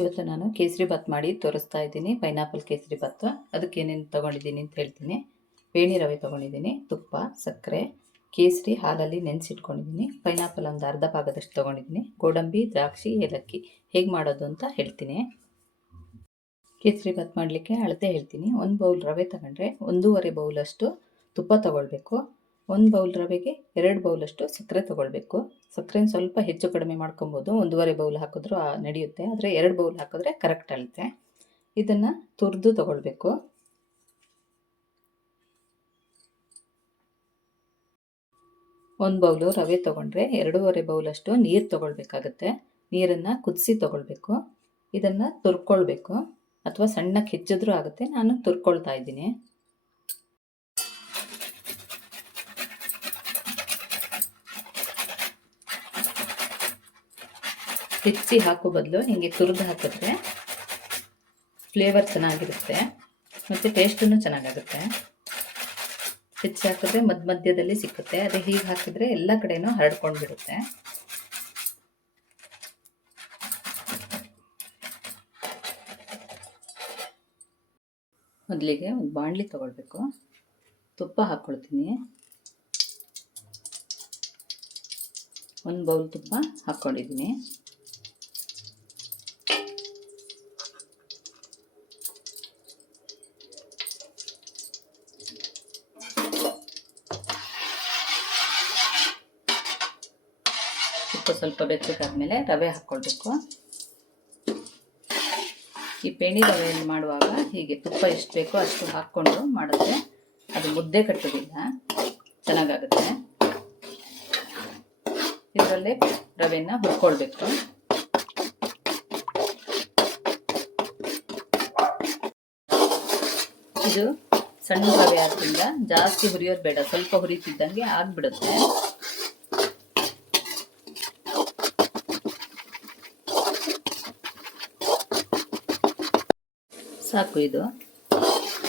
ಇವತ್ತು ನಾನು ಕೇಸರಿ ಬಾತ್ ಮಾಡಿ ತೋರಿಸ್ತಾ ಇದ್ದೀನಿ. ಪೈನಾಪಲ್ ಕೇಸರಿ ಬಾತ್. ಅದಕ್ಕೆ ಏನೇನು ತೊಗೊಂಡಿದ್ದೀನಿ ಅಂತ ಹೇಳ್ತೀನಿ. ಬೇಣಿ ರವೆ ತೊಗೊಂಡಿದ್ದೀನಿ, ತುಪ್ಪ, ಸಕ್ಕರೆ, ಕೇಸರಿ ಹಾಲಲ್ಲಿ ನೆನೆಸಿಟ್ಕೊಂಡಿದ್ದೀನಿ, ಪೈನಾಪಲ್ ಒಂದು ಅರ್ಧ ಭಾಗದಷ್ಟು ತೊಗೊಂಡಿದ್ದೀನಿ, ಗೋಡಂಬಿ, ದ್ರಾಕ್ಷಿ, ಏಲಕ್ಕಿ. ಹೇಗೆ ಮಾಡೋದು ಅಂತ ಹೇಳ್ತೀನಿ. ಕೇಸರಿ ಬಾತ್ ಮಾಡಲಿಕ್ಕೆ ಅಳತೆ ಹೇಳ್ತೀನಿ. 1 ಬೌಲ್ ರವೆ ತಗೊಂಡ್ರೆ 1.5 ಬೌಲಷ್ಟು ತುಪ್ಪ ತೊಗೊಳ್ಬೇಕು. 1 ಬೌಲ್ ರವೆಗೆ 2 ಬೌಲಷ್ಟು ಸಕ್ಕರೆ ತೊಗೊಳ್ಬೇಕು. ಸಕ್ಕರೆನ ಸ್ವಲ್ಪ ಹೆಚ್ಚು ಕಡಿಮೆ ಮಾಡ್ಕೊಬೋದು. 1.5 ಬೌಲ್ ಹಾಕಿದ್ರೂ ನಡೆಯುತ್ತೆ, ಆದರೆ 2 ಬೌಲ್ ಹಾಕಿದ್ರೆ ಕರೆಕ್ಟ್ ಅಳತೆ. ಇದನ್ನು ತುರಿದು ತೊಗೊಳ್ಬೇಕು. ಒಂದು ಬೌಲು ರವೆ ತೊಗೊಂಡ್ರೆ 2.5 ಬೌಲಷ್ಟು ನೀರು ತೊಗೊಳ್ಬೇಕಾಗತ್ತೆ. ನೀರನ್ನು ಕುದಿಸಿ ತೊಗೊಳ್ಬೇಕು. ಇದನ್ನು ತುರ್ಕೊಳ್ಬೇಕು, ಅಥವಾ ಸಣ್ಣಕ್ಕೆ ಹೆಚ್ಚಿದ್ರೂ ಆಗುತ್ತೆ. ನಾನು ತುರ್ಕೊಳ್ತಾ ಇದ್ದೀನಿ. ಹೆಚ್ಚಿ ಹಾಕೋ ಬದಲು ಹೀಗೆ ತುರಿದು ಹಾಕಿದ್ರೆ ಫ್ಲೇವರ್ ಚೆನ್ನಾಗಿರುತ್ತೆ ಮತ್ತು ಟೇಸ್ಟೂ ಚೆನ್ನಾಗಾಗುತ್ತೆ. ಹೆಚ್ಚಿ ಹಾಕಿದ್ರೆ ಮಧ್ಯದಲ್ಲಿ ಸಿಕ್ಕುತ್ತೆ. ಅದೇ ಹೀಗೆ ಹಾಕಿದ್ರೆ ಎಲ್ಲ ಕಡೆನೂ ಹರಡ್ಕೊಂಡು ಬಿಡುತ್ತೆ. ಮೊದಲಿಗೆ ಒಂದು ಬಾಣಲಿ ತೊಗೊಳ್ಬೇಕು. ತುಪ್ಪ ಹಾಕ್ಕೊಳ್ತೀನಿ. 1 ಬೌಲ್ ತುಪ್ಪ ಹಾಕ್ಕೊಂಡಿದ್ದೀನಿ. ತುಪ್ಪ ಸ್ವಲ್ಪ ಬೆಚ್ಚಗಾದ್ಮೇಲೆ ರವೆ ಹಾಕ್ಕೊಳ್ಬೇಕು. ಈ ಪೇಣಿ ರವೆಯನ್ನು ಮಾಡುವಾಗ ಹೀಗೆ ತುಪ್ಪ ಎಷ್ಟು ಬೇಕೋ ಅಷ್ಟು ಹಾಕ್ಕೊಂಡು ಮಾಡಿದ್ರೆ ಅದು ಮುದ್ದೆ ಕಟ್ಟೋದಿಲ್ಲ, ಚೆನ್ನಾಗಾಗುತ್ತೆ. ಇದರಲ್ಲೇ ರವೆಯನ್ನು ಹುರ್ಕೊಳ್ಬೇಕು. ಇದು ಸಣ್ಣ ರವೆ ಆದ್ದರಿಂದ ಜಾಸ್ತಿ ಹುರಿಯೋದು ಬೇಡ, ಸ್ವಲ್ಪ ಹುರಿತಿದ್ದಂಗೆ ಆಗ್ಬಿಡುತ್ತೆ. ಸಾಕು, ಇದು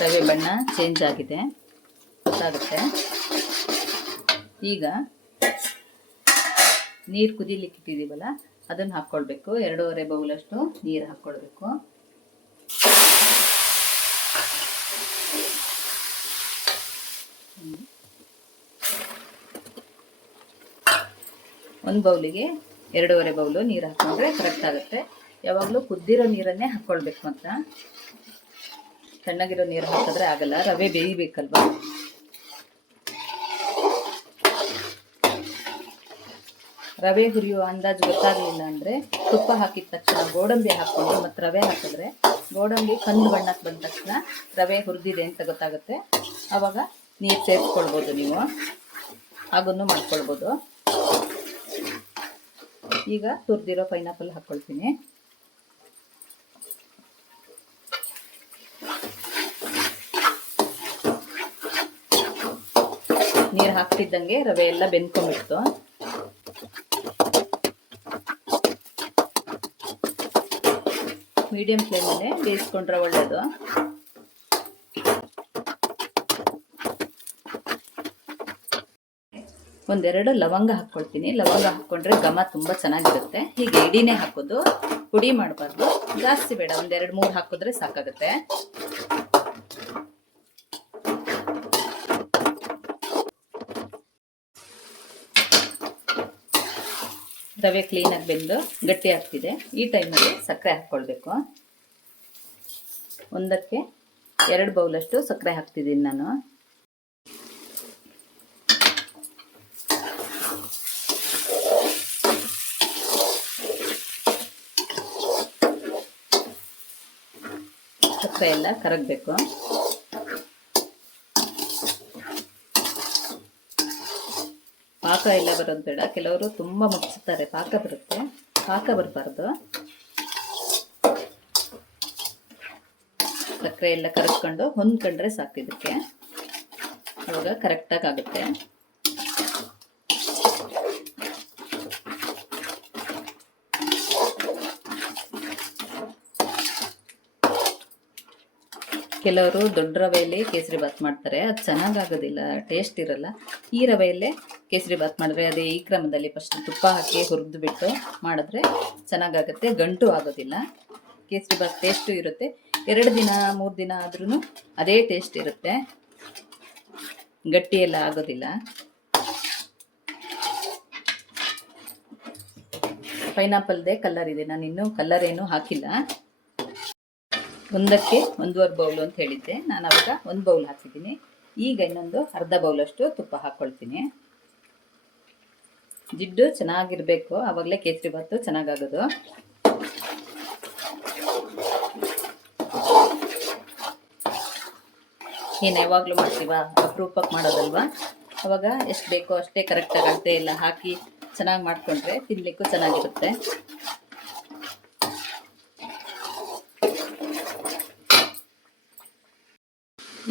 ರವೆ ಬಣ್ಣ ಚೇಂಜ್ ಆಗಿದೆ, ಗೊತ್ತಾಗುತ್ತೆ. ಈಗ ನೀರು ಕುದಿಲಿಕ್ಕೆ ಇಟ್ಟಿದ್ದೀವಲ್ಲ ಅದನ್ನು ಹಾಕ್ಕೊಳ್ಬೇಕು. 2.5 ಬೌಲಷ್ಟು ನೀರು ಹಾಕ್ಕೊಳ್ಬೇಕು. ಒಂದು ಬೌಲಿಗೆ 2.5 ಬೌಲು ನೀರು ಹಾಕ್ಕೊಂಡ್ರೆ ಕರೆಕ್ಟ್ ಆಗುತ್ತೆ. ಯಾವಾಗಲೂ ಕುದ್ದಿರೋ ನೀರನ್ನೇ ಹಾಕ್ಕೊಳ್ಬೇಕು. ಅಂತ ತಣ್ಣಗಿರೋ ನೀರು ಹಾಕಿದ್ರೆ ಆಗಲ್ಲ, ರವೆ ಬೇಯಬೇಕಲ್ವ. ರವೆ ಹುರಿಯುವ ಅಂದಾಜು ಗೊತ್ತಾಗಲಿಲ್ಲ ಅಂದರೆ ತುಪ್ಪ ಹಾಕಿದ ತಕ್ಷಣ ಗೋಡಂಬಿ ಹಾಕ್ಕೊಂಡು ಮತ್ತು ರವೆ ಹಾಕಿದ್ರೆ ಗೋಡಂಬಿ ಕಂದು ಬಣ್ಣಕ್ಕೆ ಬಂದ ತಕ್ಷಣ ರವೆ ಹುರಿದಿದೆ ಅಂತ ಗೊತ್ತಾಗುತ್ತೆ. ಆವಾಗ ನೀರು ಸೇರಿಸ್ಕೊಳ್ಬೋದು, ನೀವು ಹಾಗನ್ನು ಮಾಡ್ಕೊಳ್ಬೋದು. ಈಗ ತುರಿದಿರೋ ಪೈನಾಪಲ್ ಹಾಕ್ಕೊಳ್ತೀನಿ. ನೀರು ಹಾಕ್ತಿದ್ದಂಗೆ ರವೆ ಎಲ್ಲ ಬೆಂದ್ಕೊಂಡ್ಬಿಡ್ತು. ಮೀಡಿಯಂ ಫ್ಲೇಮಲ್ಲೇ ಬೇಯಿಸ್ಕೊಂಡ್ರೆ ಒಳ್ಳೆಯದು. ಒಂದೆರಡು ಲವಂಗ ಹಾಕ್ಕೊಳ್ತೀನಿ. ಲವಂಗ ಹಾಕ್ಕೊಂಡ್ರೆ ಘಮ ತುಂಬ ಚೆನ್ನಾಗಿರುತ್ತೆ. ಹೀಗೆ ಇಡೀನೇ ಹಾಕೋದು, ಪುಡಿ ಮಾಡಬಾರ್ದು, ಜಾಸ್ತಿ ಬೇಡ, 1-2-3 ಹಾಕಿದ್ರೆ ಸಾಕಾಗುತ್ತೆ. ರವೆ ಕ್ಲೀನಾಗಿ ಬೆಂದು ಗಟ್ಟಿ ಆಗ್ತಿದೆ. ಈ ಟೈಮಲ್ಲಿ ಸಕ್ಕರೆ ಹಾಕ್ಕೊಳ್ಬೇಕು. 1ಕ್ಕೆ 2 ಬೌಲಷ್ಟು ಸಕ್ಕರೆ ಹಾಕ್ತಿದ್ದೀನಿ ನಾನು. ಸಕ್ಕರೆ ಎಲ್ಲ ಕರಗಬೇಕು. ಪಾಕ ಎಲ್ಲ ಬರೋದು ಬೇಡ. ಕೆಲವರು ತುಂಬ ಮುಗಿಸ್ತಾರೆ, ಪಾಕ ಬರುತ್ತೆ, ಪಾಕ ಬರಬಾರ್ದು. ಸಕ್ಕರೆ ಎಲ್ಲ ಕರಗ್ಕೊಂಡು ಹೊಂದ್ಕೊಂಡ್ರೆ ಸಾಕು. ಇದಕ್ಕೆ ಅವಾಗ ಕರೆಕ್ಟಾಗಿ ಆಗುತ್ತೆ. ಕೆಲವರು ದೊಡ್ಡ ರವೆಯಲ್ಲಿ ಕೇಸರಿ ಬಾತ್ ಮಾಡ್ತಾರೆ, ಅದು ಚೆನ್ನಾಗಾಗೋದಿಲ್ಲ, ಟೇಸ್ಟ್ ಇರಲ್ಲ. ಈ ರವೆಯಲ್ಲೇ ಕೇಸರಿ ಬಾತ್ ಮಾಡಿದ್ರೆ ಅದೇ ಈ ಕ್ರಮದಲ್ಲಿ ಫಸ್ಟ್ ತುಪ್ಪ ಹಾಕಿ ಹುರಿದು ಬಿಟ್ಟು ಮಾಡಿದ್ರೆ ಚೆನ್ನಾಗಾಗುತ್ತೆ, ಗಂಟು ಆಗೋದಿಲ್ಲ. ಕೇಸರಿ ಬಾತ್ ಟೇಸ್ಟು ಇರುತ್ತೆ. 2 ದಿನ 3 ದಿನ ಆದ್ರೂ ಅದೇ ಟೇಸ್ಟ್ ಇರುತ್ತೆ, ಗಟ್ಟಿ ಎಲ್ಲ ಆಗೋದಿಲ್ಲ. ಪೈನಾಪಲ್ದೇ ಕಲರ್ ಇದೆ, ನಾನು ಇನ್ನೂ ಕಲರ್ ಏನೂ ಹಾಕಿಲ್ಲ. ಒಂದಕ್ಕೆ 1.5 ಬೌಲ್ ಅಂತ ಹೇಳಿದ್ದೆ, ನಾನು ಅವಾಗ 1 ಬೌಲ್ ಹಾಕಿದ್ದೀನಿ. ಈಗ ಇನ್ನೊಂದು ಅರ್ಧ ಬೌಲಷ್ಟು ತುಪ್ಪ ಹಾಕ್ಕೊಳ್ತೀನಿ. ಜಿಡ್ಡು ಚೆನ್ನಾಗಿರಬೇಕು, ಆವಾಗಲೇ ಕೇಸರಿ ಬಾತು ಚೆನ್ನಾಗಾಗೋದು. ಏನು ಯಾವಾಗಲೂ ಮಾಡ್ತೀವ, ಅಪರೂಪಕ್ಕೆ ಮಾಡೋದಲ್ವಾ, ಅವಾಗ ಎಷ್ಟು ಬೇಕೋ ಅಷ್ಟೇ ಕರೆಕ್ಟಾಗಿ ಅಳತೆ ಎಲ್ಲ ಹಾಕಿ ಚೆನ್ನಾಗಿ ಮಾಡಿಕೊಂಡ್ರೆ ತಿನ್ನಲಿಕ್ಕೂ ಚೆನ್ನಾಗಿರುತ್ತೆ.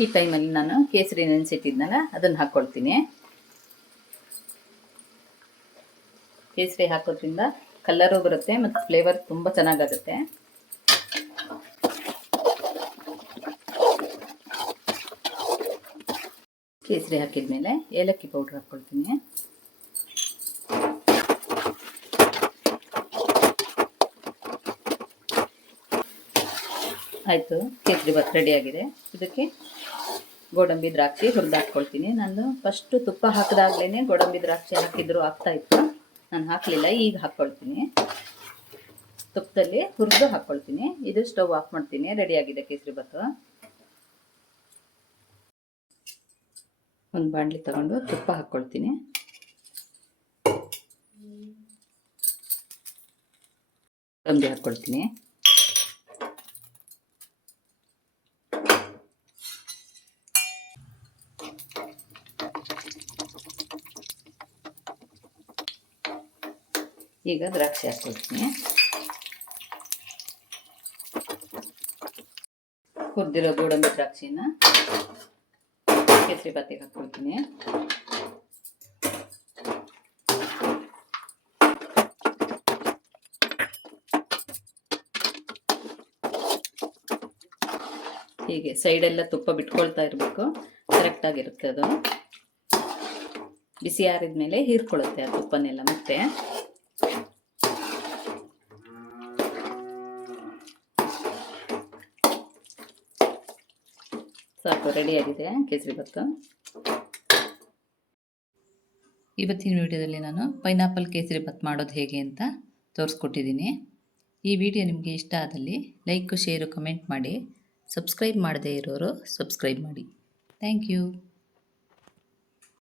ಈ ಟೈಮಲ್ಲಿ ನಾನು ಕೇಸರಿ ನೆನೆಸಿಟ್ಟಿದ್ನಲ್ಲ ಅದನ್ನು ಹಾಕ್ಕೊಳ್ತೀನಿ. ಕೇಸರಿ ಹಾಕೋದ್ರಿಂದ ಕಲರು ಬರುತ್ತೆ ಮತ್ತು ಫ್ಲೇವರ್ ತುಂಬ ಚೆನ್ನಾಗಾಗುತ್ತೆ. ಕೇಸರಿ ಹಾಕಿದ್ಮೇಲೆ ಏಲಕ್ಕಿ ಪೌಡ್ರ್ ಹಾಕ್ಕೊಳ್ತೀನಿ. ಆಯಿತು, ಕೇಸರಿ ಬಾತ್ ರೆಡಿಯಾಗಿದೆ. ಇದಕ್ಕೆ ಗೋಡಂಬಿ ದ್ರಾಕ್ಷಿ ಹುರಿದು ಹಾಕ್ಕೊಳ್ತೀನಿ. ನಾನು ಫಸ್ಟು ತುಪ್ಪ ಹಾಕಿದಾಗಲೇ ಗೋಡಂಬಿ ದ್ರಾಕ್ಷಿ ಹಾಕಿದ್ರು ಆಗ್ತಾಯಿತ್ತು, ನಾನು ಹಾಕಲಿಲ್ಲ. ಈಗ ಹಾಕ್ಕೊಳ್ತೀನಿ, ತುಪ್ಪದಲ್ಲಿ ಹುರಿದು ಹಾಕ್ಕೊಳ್ತೀನಿ. ಇದು ಸ್ಟವ್ ಆಫ್ ಮಾಡ್ತೀನಿ. ರೆಡಿಯಾಗಿದೆ ಕೇಸರಿ ಬಾತು. ಒಂದು ಬಾಣಲಿ ತಗೊಂಡು ತುಪ್ಪ ಹಾಕ್ಕೊಳ್ತೀನಿ. ಗೋಡಂಬಿ ಹಾಕ್ಕೊಳ್ತೀನಿ. ಈಗ ದ್ರಾಕ್ಷಿ ಹಾಕ್ಕೊಳ್ತೀನಿ. ಹುರಿದಿರೋ ಗೋಡಂಬಿ ದ್ರಾಕ್ಷಿನ ಕೇಸರಿ ಬಾತಿಗೆ ಹಾಕ್ಕೊಳ್ತೀನಿ. ಹೀಗೆ ಸೈಡೆಲ್ಲ ತುಪ್ಪ ಬಿಟ್ಕೊಳ್ತಾ ಇರಬೇಕು, ಕರೆಕ್ಟಾಗಿರುತ್ತೆ. ಅದು ಬಿಸಿ ಆರಿದ ಮೇಲೆ ಹೀರ್ಕೊಳ್ಳುತ್ತೆ ಆ ತುಪ್ಪನೆಲ್ಲ. ಮತ್ತೆ ಸಾಕು, ರೆಡಿಯಾಗಿದೆ ಕೇಸರಿ ಬಾತು. ಇವತ್ತಿನ ವಿಡಿಯೋದಲ್ಲಿ ನಾನು ಪೈನಾಪಲ್ ಕೇಸರಿ ಬಾತ್ ಮಾಡೋದು ಹೇಗೆ ಅಂತ ತೋರಿಸ್ಕೊಟ್ಟಿದ್ದೀನಿ. ಈ ವಿಡಿಯೋ ನಿಮಗೆ ಇಷ್ಟ ಆದಲ್ಲಿ ಲೈಕ್, ಶೇರು, ಕಮೆಂಟ್ ಮಾಡಿ. ಸಬ್ಸ್ಕ್ರೈಬ್ ಮಾಡದೇ ಇರೋರು ಸಬ್ಸ್ಕ್ರೈಬ್ ಮಾಡಿ. Thank you.